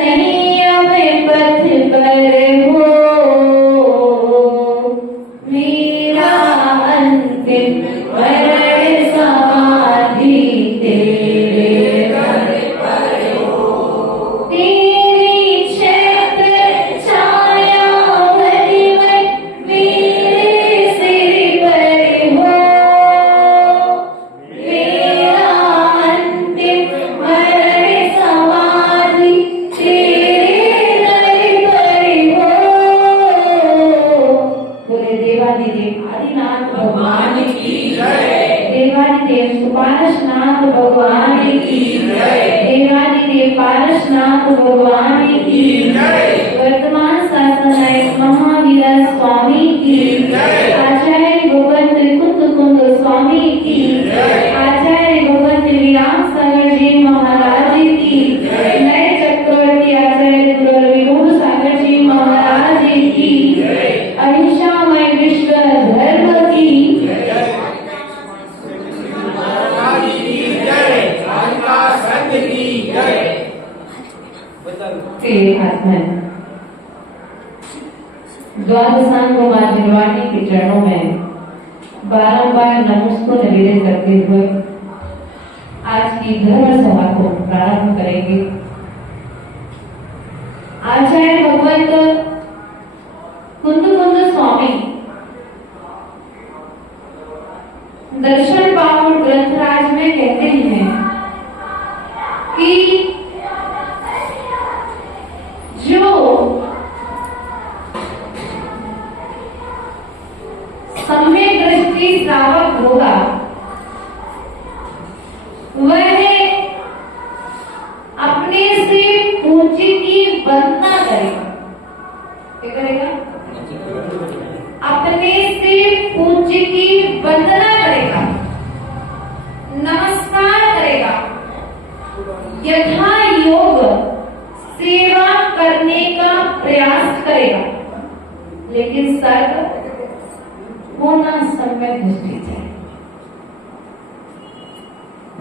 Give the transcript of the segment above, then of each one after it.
संयम पथ पर हो मेरा अंतिम मरण समाधि तेरे घर पर हो। तेरी क्षेत्र छाया भरी मेरे सिर पर हो। मेरा अंतिम मरण समाधि तेरे घर पर हो। बोले देवाधिदेव आदिनाथ भगवान की जय। देवाधिदेव पारसनाथ भगवान की जय। देवाधिदेव पारसनाथ भगवान की जय। वर्तमान शासनायक महावीर स्वामी की जय। आचार्य भगवंत कुंद कुंद स्वामी की जय। आचार्य भगवंत विराम सागर जी महाराज की जय। नए चक्रवर्ती आचार्य गुरु विनोद सागर जी महाराज की जय। अहिंसामय विश्व धर्म की द्वादशांग मां जिनवाणी के चरणों में बारंबार नमस्कार निवेदन करते हुए आज की धर्म सभा को प्रारंभ करेंगे। आचार्य भगवंत कुंद कुंद स्वामी दर्शन पावन ग्रंथराज में कहते हैं कि जो सम्यक दृष्टि श्रावक होगा वह अपने से पूज्य की वंदना करेगा। क्या करेगा? अपने से पूज्य की वंदना करेगा, नमस्कार करेगा, यथा योग सेवा करने का प्रयास करेगा। लेकिन शर्त होना सम्यक दृष्टि है।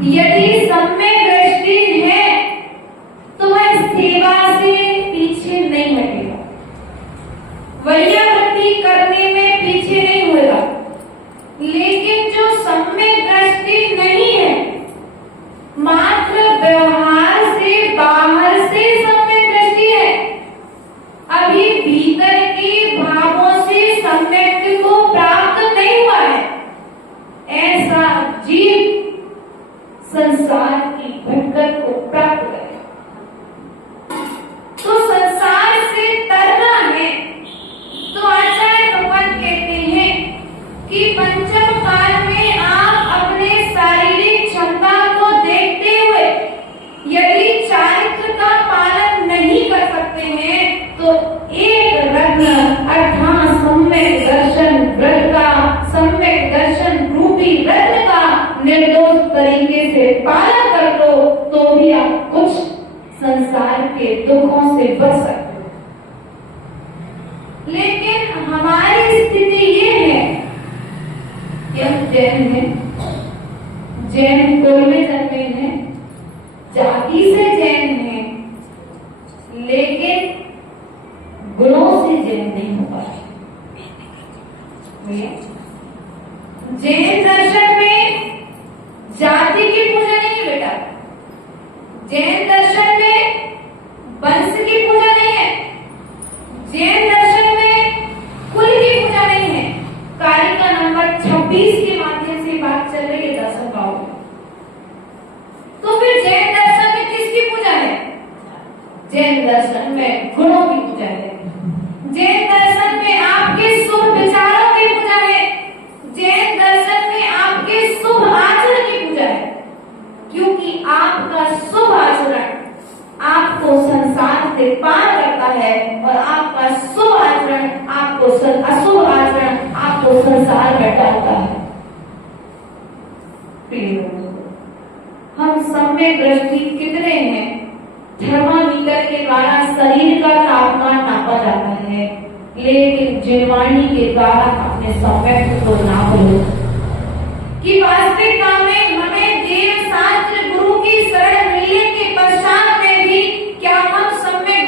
यदि सम्यक दृष्टि है तो वह सेवा से पीछे नहीं हटेगा, वैयावृत्ति करने में पीछे नहीं होगा। लेकिन जो सम्यक दृष्टि नहीं है, मात्र व्यवहार से बाहर से सम्यक दृष्टि है, अभी भीतर के भावों से सम्यक को प्राप्त नहीं हुआ है, ऐसा जीव संसार की भटकत को प्राप्त करेगा। तो संसार से तरना है तो आचार्य भगवान कहते हैं कि पंचम काल में आप अपने शारीरिक क्षमता को देखते हुए यदि चारित्र का पालन नहीं कर सकते हैं तो एक रत्न अर्थात सम्यक दर्शन व्रत का, सम्यक दर्शन रूपी रत्न का निर्दोष तरीके से पालन कर लो तो भी आप कुछ संसार के दुखों से बच सकते हो। लेकिन हमारी स्थिति ये है कि हम जैन हैं, जैन कुल में जन्मे हैं, जाति से जैन हैं, लेकिन गुणों से जैन नहीं हो पाए। जैन दर्शन में जाति की पूजा नहीं है बेटा, जैन दर्शन में वंश की पूजा नहीं है, जैन दर्शन में कुल की पूजा नहीं है। कारिका नंबर 26 के माध्यम से बात चल रही है दर्शन पाओगे। तो फिर जैन दर्शन में किसकी पूजा है? जैन दर्शन में गुणों की पूजा है। जैन दर्शन में आपके शुभ विचारों की पूजा है। जैन दर्शन में आपके शुभ आचरण की पूजा है, क्योंकि आपका शुभ आचरण आपको संसार से पार करता है और आपका शुभ आचरण आपको अशुभ आचरण आपको संसार में डालता है। हम सम्यक दृष्टि कितने हैं? थर्मामीटर के द्वारा शरीर का तापमान नापा जाता है, लेकिन जिनवाणी के द्वारा अपने सम्यक को नाप लो कि वास्तविकता में हमें देव शास्त्र गुरु की शरण मिलने के पश्चात में भी क्या हम सम्यक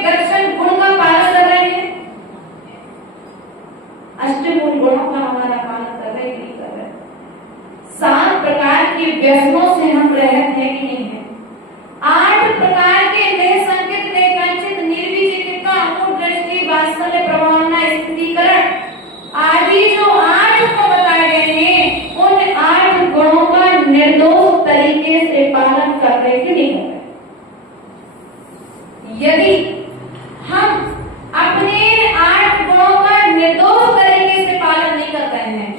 यदि हम अपने 8 गुणों का निर्दोष तरीके से पालन नहीं कर रहे हैं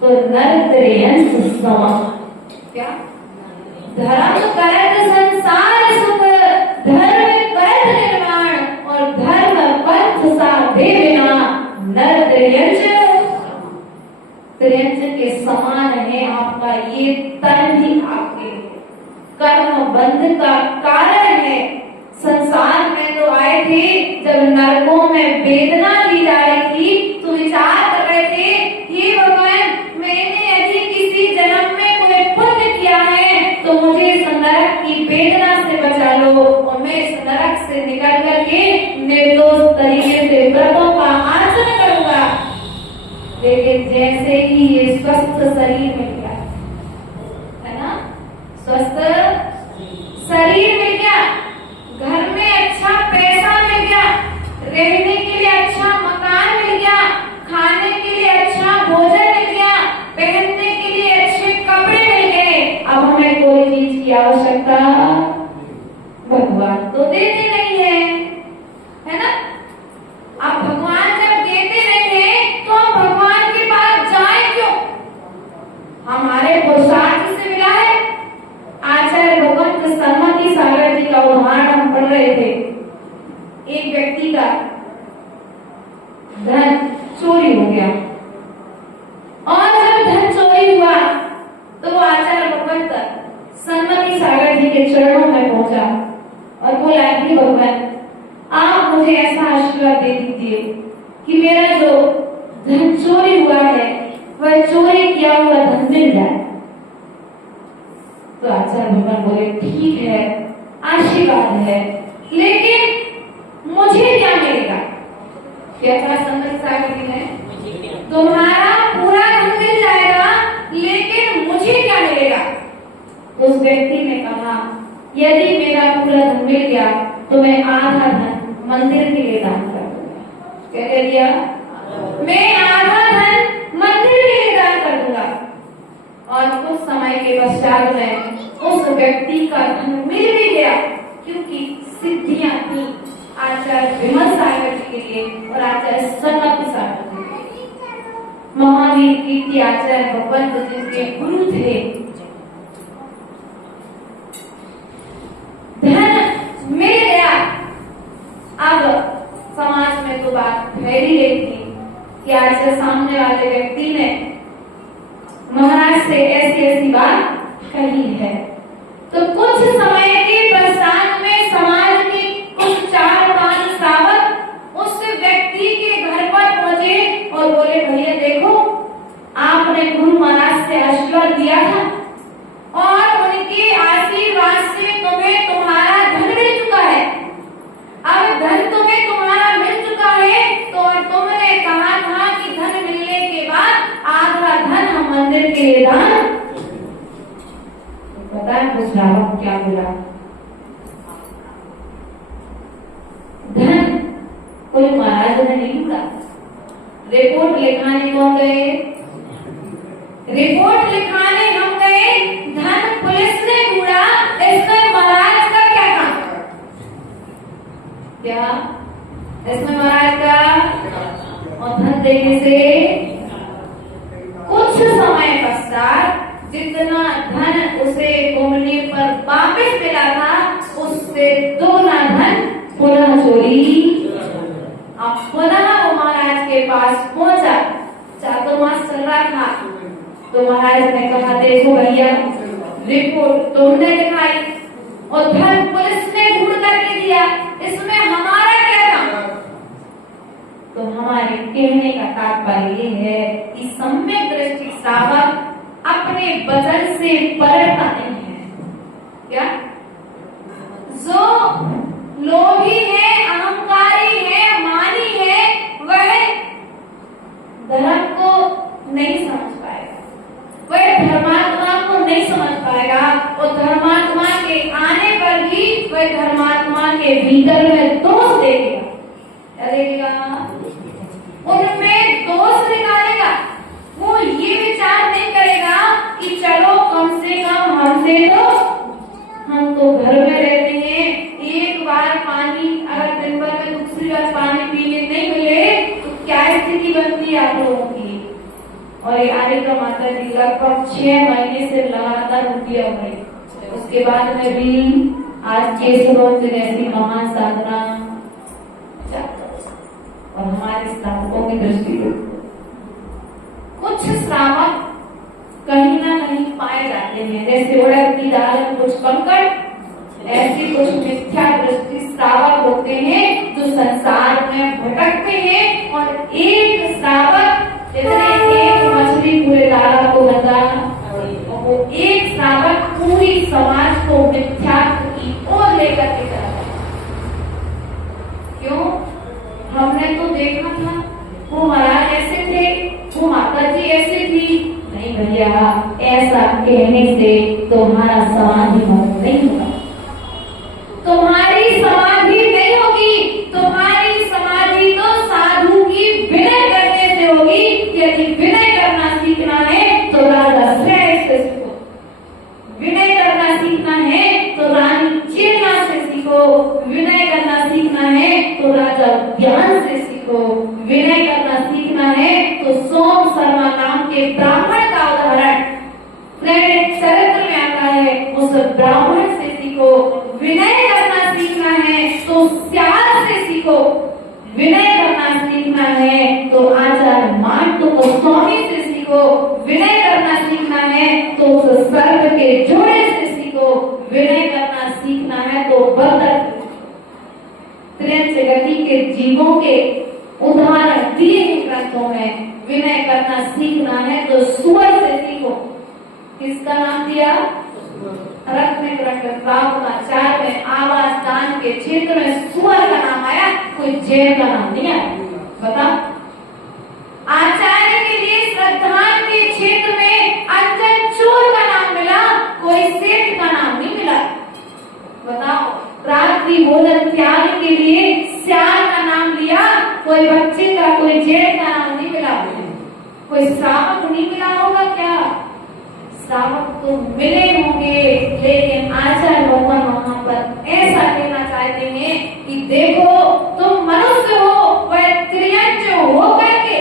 तो नरत्रयंश समाप्त। क्या? धर्म करत संसार सुख, धर्म करत निर्माण और धर्म पंथ साधे बिना नरत्रयंश त्रियंश के समान है आपका ये तन ही आपके कर्म बंध का कारण है। संसार में तो आए थे जब नरकों में वेदना दी जा रही थी तो विचार कर रहे थे हे भगवान मैंने यदि किसी जन्म में कोई पुण्य किया है तो मुझे इस नरक की वेदना से बचा लो और मैं इस नरक से निकल करके निर्दोष तरीके से व्रतों का आचरण करूंगा। लेकिन जैसे ही ये स्वस्थ शरीर मिल गया है ना, स्वस्थ शरीर मिल गया, घर में अच्छा पैसा मिल गया, रहने के लिए अच्छा मकान मिल गया, खाने के लिए अच्छा भोजन मिल गया, पहनने के लिए अच्छे कपड़े मिल गए, अब हमें कोई चीज की आवश्यकता भगवान तो देते नहीं है ना। अब भगवान जब देते नहीं है तो हम भगवान के पास जाए क्यों? हमारे पुरुषार्थ से मिला है। आचार्य भगवंत सन्मति सागर जी का उदाहरण हम पढ़ रहे थे। एक व्यक्ति का धन चोरी हो गया और जब धन चोरी हुआ तो वो आचार्य भगवंत सन्मति सागर जी के चरणों में पहुंचा और बोला कि भगवान आप मुझे ऐसा आशीर्वाद दे दीजिए कि मेरा जो धन चोरी हुआ है वह चोरी किया हुआ धन मिल जाए। तो आचार्य भगवान बोले ठीक है आशीर्वाद है लेकिन मुझे क्या मिलेगा? क्या संगत है तुम्हारा पूरा धन मिल जाएगा लेकिन मुझे क्या मिलेगा? उस व्यक्ति ने कहा यदि मेरा पूरा धन मिल गया तो मैं आधा धन मंदिर के लिए दान कर दूंगा। क्या कह दिया? मैं आधा धन मंदिर के लिए दान कर दूंगा। और कुछ समय के पश्चात में उस व्यक्ति का धन मिल भी गया क्योंकि सिद्धियां थी आचार्य विमल सागर जी के लिए और आचार्य सन्मति सागर जी के लिए। महावीर कीर्ति आचार्य भगवंत जिनके गुरु थे। धन मिल गया। अब समाज में तो बात फैल ही गई थी कि आचार्य सामने वाले व्यक्ति ने महाराज से ऐसी ऐसी बात कही है। तो कुछ समय के पश्चात में समाज के कुछ 4-5 श्रावक उस व्यक्ति के घर पर पहुंचे और बोले भैया देखो आपने गुरु महाराज से आशीर्वाद दिया था और उनके आशीर्वाद से तुम्हें तुम्हारा धन मिल चुका है। अब धन तुम्हें तुम्हारा मिल चुका है तो तुमने कहा था कि धन मिलने के बाद आधा धन हम मंदिर के लिए दान। पता है उस श्रावक क्या बोला? धन कोई महाराज ने नहीं ढूंढा। रिपोर्ट लिखाने कौन गए? रिपोर्ट लिखाने हम गए, धन पुलिस ने ढूंढा। इसमें महाराज का क्या काम? क्या इसमें महाराज का? और धन देने से कुछ समय पश्चात जितना धन उसे घूमने पर वापस मिला था उससे 2 धन पुनः चोरी। अब पुनः वो महाराज के पास पहुंचा। 4 मास चल रहा था तो महाराज ने कहा देखो भैया रिपोर्ट तुमने दिखाई और धन पुलिस ने ढूंढ करके दिया, इसमें हमारा क्या काम? तो हमारे कहने का तात्पर्य ये है कि सम्यक दृष्टि श्रावक अपने वचन से पलटता नहीं है। क्या? जो लोभी है, अहंकारी है, मानी है, वह धर्म को नहीं समझ पाएगा, वह धर्मात्मा को नहीं समझ पाएगा और धर्मात्मा के आने पर भी वह धर्मात्मा के भीतर में दोष देखेगा। क्या देखेगा? उनमें दोष निकालेगा। वो ये विचार नहीं करेगा कि चलो कम से कम हमसे तो हम तो घर में रहते हैं, एक बार 5 की आप लोगों की। और ये आरिका माता जी लगभग 6 महीने से लगातार रुकिया हो गई। उसके बाद में भी आज के सुबह जैसी महान साधना और हमारे श्रावकों की दृष्टि कुछ श्रावक कहीं ना कहीं पाए जाते हैं, जैसे उड़द की दाल में कुछ कंकड़, ऐसी कुछ मिथ्या दृष्टि श्रावक होते हैं जो संसार में भटकते हैं। और एक श्रावक जैसे एक मछली पूरे तालाब को बता, वो एक श्रावक पूरी समाज को मिथ्या की ओर लेकर के चला। क्यों? हमने तो देखा था वो महाराज ऐसे थे, वो माता जी ऐसे थी। नहीं भैया, ऐसा कहने से तुम्हारा समाधि भंग नहीं होगा, तुम्हारी समाधि नहीं होगी। तुम्हारी समाधि तो साधु की विनय करने से होगी। यदि विनय करना सीखना है तो राजा श्रेय से सीखो, विनय करना सीखना है तो रानी चेतना से सीखो, विनय करना सीखना है तो राजा ज्ञान से सीखो, विनय करना सीखना है तो सोम शर्मा नाम के ब्राह्मण का उदाहरण चरित्र में आता है, उस ब्राह्मण से सीखो। विनय करना सीखना है तो त्याग से सीखो, विनय करना सीखना है तो आचार्य मार्ग को स्वामी से सीखो, विनय करना सीखना है तो उस सर्व के जोड़े से सीखो, विनय करना सीखना है तो बदल त्रियंच गति के जीवों के उदाहरण दिए हैं ग्रंथों में। विनय करना सीखना है तो सुअर से सीखो। किसका नाम दिया? रत्न चार में आवास दान के क्षेत्र में सुअर का नाम आया, कोई जैन का नाम नहीं आया। बता, आचार्य के लिए श्रद्धान के क्षेत्र में अंजन चोर का नाम मिला, कोई सेठ का नाम नहीं मिला। बताओ, रात्रि भोजन त्याग के लिए श्याल का नाम लिया, कोई बच्चे का, कोई जैन का नाम नहीं मिला। कोई श्रावक नहीं मिला होगा क्या? श्रावक तो मिले होंगे, लेकिन आचार्य भगवान वहां पर ऐसा कहना चाहते हैं कि देखो, तुम मनुष्य हो, वह त्रियंच हो करके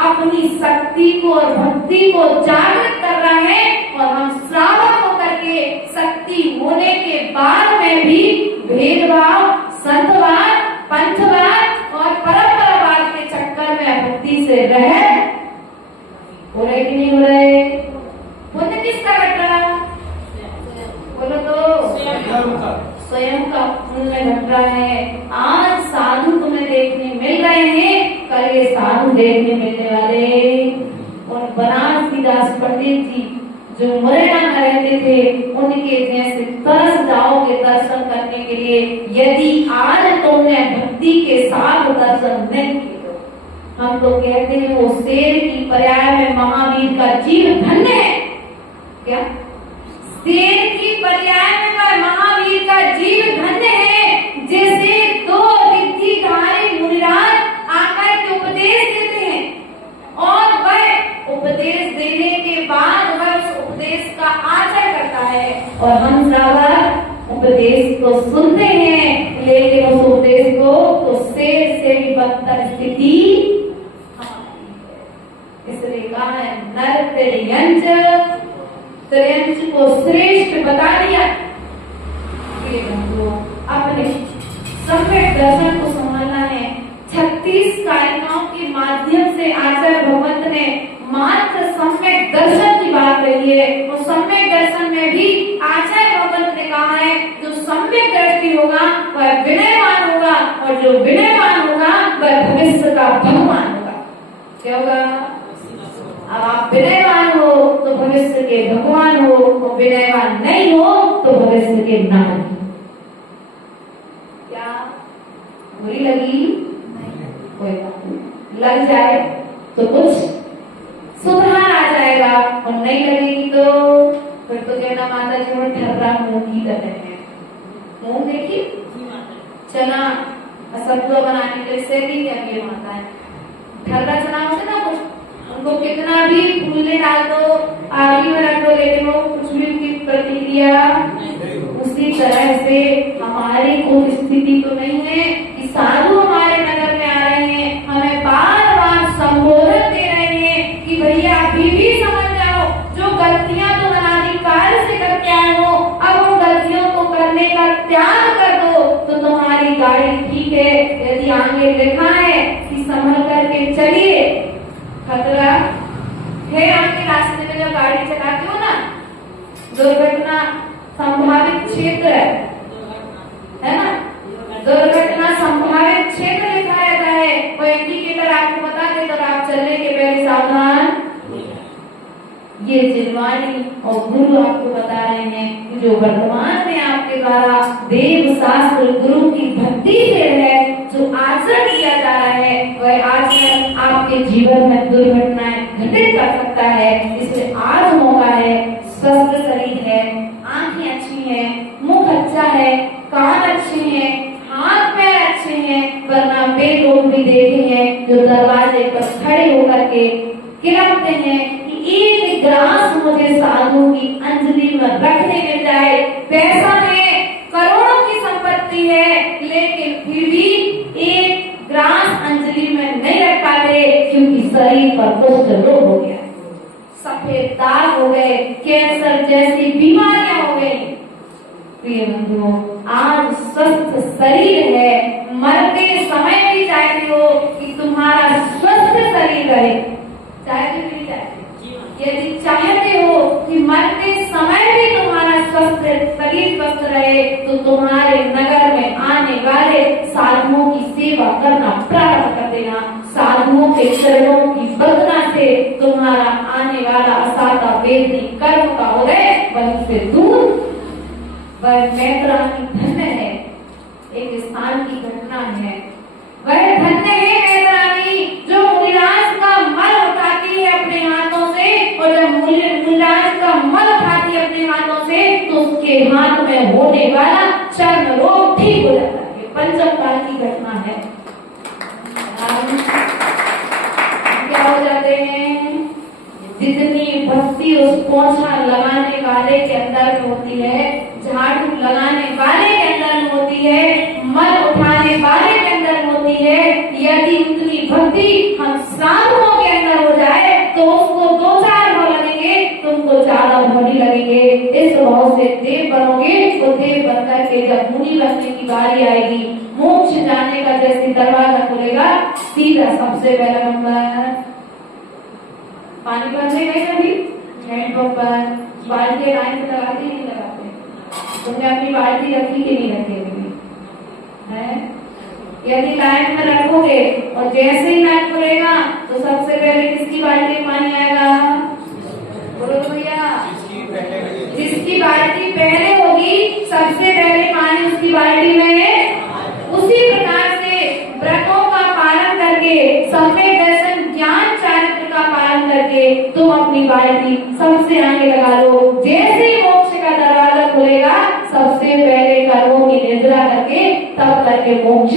अपनी शक्ति को और भक्ति को जागृत कर रहा है, और हम श्रावक होकर के शक्ति होने के बाद में भी भेदभाव, संतवाद, पंथवाद और परंपरावाद के चक्कर में भक्ति से रह हो रहे कि नहीं हो रहे? पुण्य किसका घट रहा? बोलो तो स्वयं का पुण्य घट रहा है। आज साधु तुम्हें देखने मिल रहे हैं, कल ये साधु देखने मिलने वाले। और बनारस की दास पंडित जी जो मुरैना में रहते थे, उनके जैसे तरस जाओगे दर्शन करने के लिए। यदि आज तुमने भक्ति के साथ दर्शन नहीं किए, हम तो कहते हैं वो शेर की पर्याय में महावीर का जीव धन्य है। क्या? शेर की पर्याय में महावीर का जीव धन्य है। जैसे दो रिद्धिधारी मुनिराज आकर के उपदेश देते हैं, और वह उपदेश देने के बाद वह उस उपदेश का आचरण करता है, और हम श्रावक उपदेश को सुनते हैं, लेकिन उस उपदेश को तो शेर से भी बदतर स्थिति। इसलिए कहा है नर त्रियंच, त्रियंच को श्रेष्ठ बता दिया। अपने सम्यक दर्शन को संभालना है। 36 कारिकाओं के माध्यम से आचार्य भगवंत ने मात्र सम्यक दर्शन की बात कही है। और सम्यक दर्शन में भी आचार्य भगवंत ने कहा है जो सम्यक दृष्टि होगा वह विनयवान होगा, और जो विनयवान होगा वह भविष्य का भगवान होगा। क्या होगा? अब आप विनयवान हो तो भविष्य के भगवान हो, और विनयवान नहीं हो तो भविष्य के नाम। क्या बुरी लगी? कोई बात नहीं, लग जाए तो कुछ सुधार आ जाएगा, और नहीं लगेगी तो फिर तो कहना माता जी वो ठर्रा मूंगी कर रहे हैं। मूंग देखिए, चना सत्तू बनाने के लिए सेती क्या किए माता है, ठर्रा चना होता ना, कुछ उनको कितना भी फूलने डाल दो, आगे में रख दो, लेकिन वो कुछ भी उनकी प्रतिक्रिया। उसी तरह से हमारी कोई स्थिति तो नहीं है कि साधु हमारे नगर में आ रहे हैं, हमें बार बार संबोधन है, यदि आगे लिखा है कि संभल करके चलिए, खतरा है आगे रास्ते में जब गाड़ी चलाते हो ना, दुर्घटना संभावित क्षेत्र है ना, दुर्घटना संभावित क्षेत्र लिखा रहता है, वो इंडिकेटर आपको बता दे तो आप चलने के पहले सावधान। ये जिनवानी और गुरु आपको बता रहे हैं कि जो वर्तमान में आपके द्वारा देव शास्त्र गुरु की भक्ति से है, जो आचरण किया जा रहा है, वह आचरण आपके जीवन में दुर्घटनाएं घटित कर सकता है। इसलिए आज मौका है, स्वस्थ शरीर है, आंखें अच्छी हैं, मुख अच्छा है, कान अच्छे हैं, हाथ पैर अच्छे हैं, वरना वे लोग भी देखे हैं जो दरवाजे पर खड़े होकर के किलपते हैं कि एक ग्रास मुझे साधु की अंजलि में रखने मिल जाए। पैसा है, करोड़ों की संपत्ति है, लेकिन फिर भी एक ग्रास अंजलि में नहीं रख पाते, क्योंकि शरीर पर कुष्ठ रोग हो गया, सफेद दाग हो गए, कैंसर जैसी बीमारियां हो गई। प्रिय बंधुओं, आज स्वस्थ शरीर है, मरते समय भी चाहते हो कि तुम्हारा स्वस्थ शरीर रहे, चाहते भी चाहते, यदि चाहते हो कि मरते समय भी तुम्हारा स्वस्थ शरीर स्वस्थ रहे, तो तुम्हारे नगर में आने वाले साधुओं की सेवा करना प्रारंभ कर देना। साधुओं के चरणों की वंदना से तुम्हारा आने वाला असाता वेदनी कर्म का उदय वहीं से दूर। वह मैत्रानी धन्य है, एक स्थान की घटना है, वह धन्य है मैत्रानी जो मुनिराज का मल उठाती है अपने हाथों से, और जब मुनिराज का मल उठाती है अपने हाथों से तो उसके हाथ में होने वाला चर्म रोग ठीक हो जाता है। पंचम काल की घटना है। क्या हो जाते हैं, जितनी भक्ति उस पोछा लगाने वाले के अंदर में होती है, झाड़ू लगाने वाले के अंदर में होती है, मल उठाने वाले के अंदर में होती है, यदि उतनी भक्ति हम साधुओं के अंदर हो जाए तो उसको 2-4 भाव लगेंगे, तुमको ज्यादा भली लगेंगे। इस भाव से देव बनोगे, तो देव बनकर के जब मुनि बनने की बारी आएगी, मोक्ष जाने का जैसे दरवाजा खुलेगा, सीधा सबसे पहला नंबर पानी भरने गए कभी हैंडपंप पर बाल्टी लाइन से लगाते ही नहीं लगाते, तुमने अपनी बाल्टी रखी कि नहीं रखी है? यदि लाइन में रखोगे और जैसे ही लाइन खुलेगा तो सबसे पहले किसकी बाल्टी में पानी आएगा? बोलो भैया, जिसकी बाल्टी पहले होगी सबसे पहले पानी उसकी बाल्टी में। उसी प्रकार से व्रतों का पालन करके, सम्यक दर्शन ज्ञान चारित्र का पालन करके तुम अपनी बाल्टी सबसे आगे लगा लो। जैसे ही मोक्ष का दरवाजा खुलेगा सबसे पहले कर्मों की निद्रा करके तब करके मोक्ष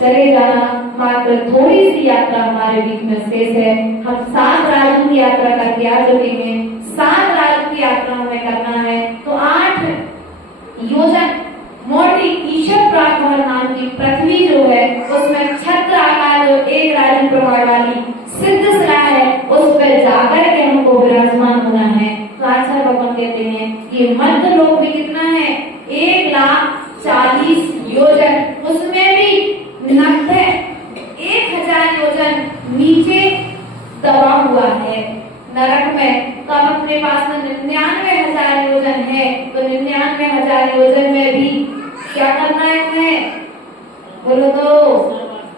चले जाना। मात्र थोड़ी सी यात्रा हमारे बीच में शेष है। हम 7 राज्यों की यात्रा करके आ चुके हैं। 7 राज्यों की यात्रा हमें करना है तो 8 योजन मोटी ईश्वर प्राकमल नाम की पृथ्वी जो है, उसमें छत्र आकार जो 1 राज्य प्रमाण वाली सिद्ध शिला है, उस पर जाकर के हमको विराजमान होना है। तो आचार्य भगवान कहते हैं ये मध्य लोक भी कितना है, 1,40,000 योजन, उसमें भी 1,000 योजन नीचे दबा हुआ है नरक में। तब अपने पास में 99,000 योजन है, तो 99,000 योजन में भी क्या करना है हमें? बोलो तो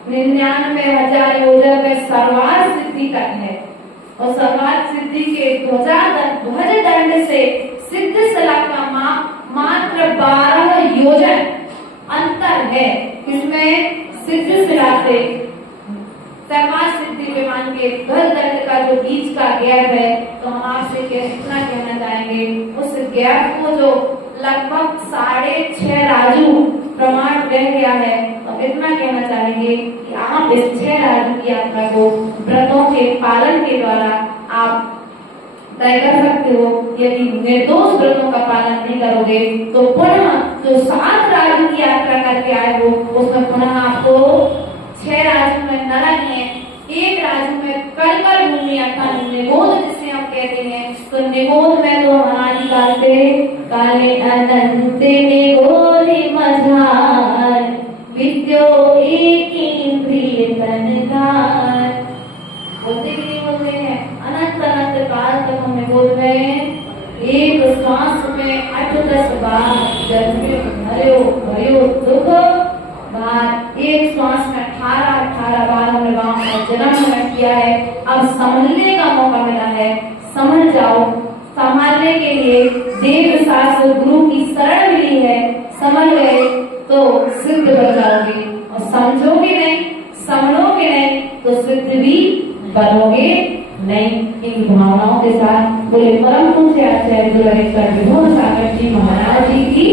99,000 योजन में सर्वार्थ सिद्धि तक है, और सर्वार्थ सिद्धि के ध्वज दंड से सिद्ध शिला का मात्र 12 योजन अंतर है। इसमें सिद्ध शिला से सर्वार्थ सिद्धि विमान के ध्वज दंड का जो बीच का गैप है, तो हम आपसे इतना कहना चाहेंगे, उस गैप को जो लगभग 6.5 राजू प्रमाण रह गया है, तो इतना कहना चाहेंगे कि आप इस 6 राजू की यात्रा को व्रतों के पालन के द्वारा आप तय कर सकते हो। यदि निर्दोष व्रतों का पालन नहीं करोगे तो पुनः जो 7 राजू की यात्रा करके आए हो, उसमें पुनः आपको 6 राज्यों में नरक है, 1 राज्य में कलकल भूमि अर्थात निगोद जिसे हम कहते हैं। तो निगोद में तो हमारी बातें काले अनंत निगोद मझार विद्यो एक ही प्रिय तनदार। बोलते कि नहीं बोल रहे हैं? अनंत अनंत काल तक हमें बोल रहे हैं, एक श्वास में 8-10 बार जन्म भयो दुख बार, एक श्वास में 18 बार हमने वहां पर जन्म किया है। अब संभलने का मौका मिला है, संभल जाओ। संभालने के लिए देव शास्त्र गुरु की शरण मिली है, समझ गए तो सिद्ध बन जाओगे, और समझोगे नहीं, समझोगे नहीं तो सिद्ध भी बनोगे नहीं। इन भावनाओं के साथ बोले परम पूज्य आचार्य गुरु हरिशंकर सागर जी महाराज जी की